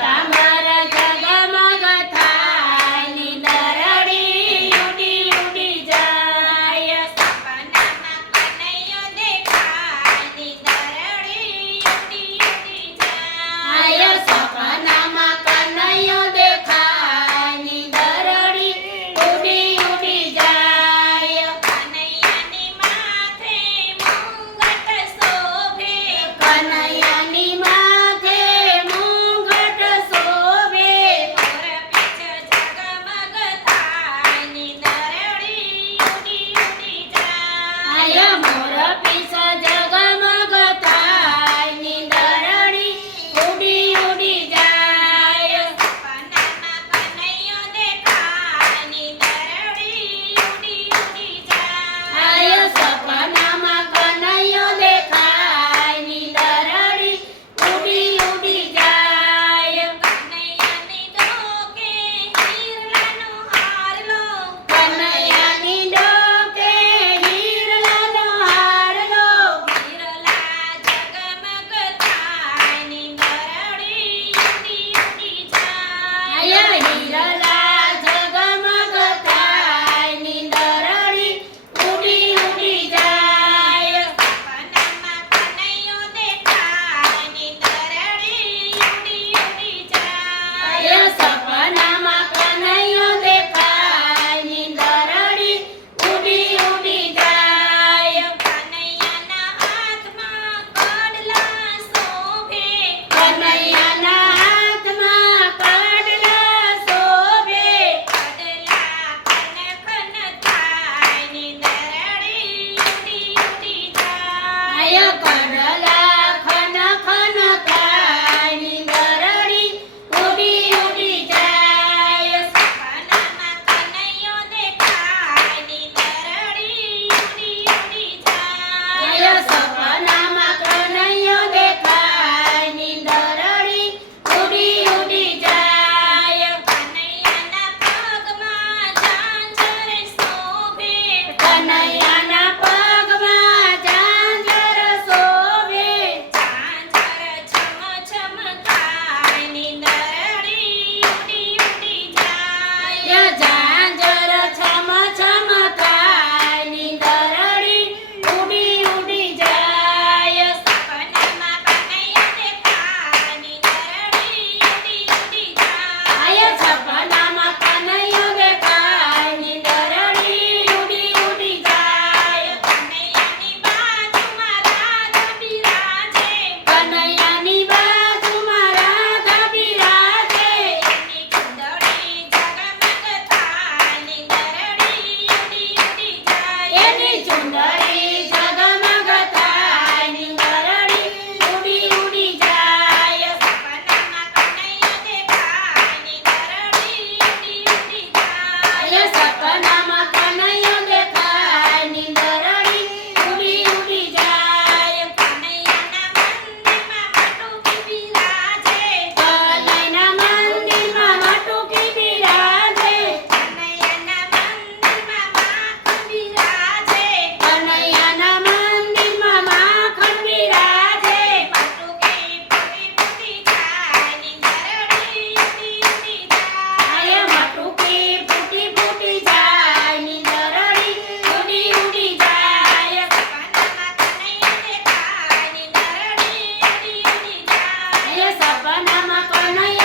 Cảm ơn. con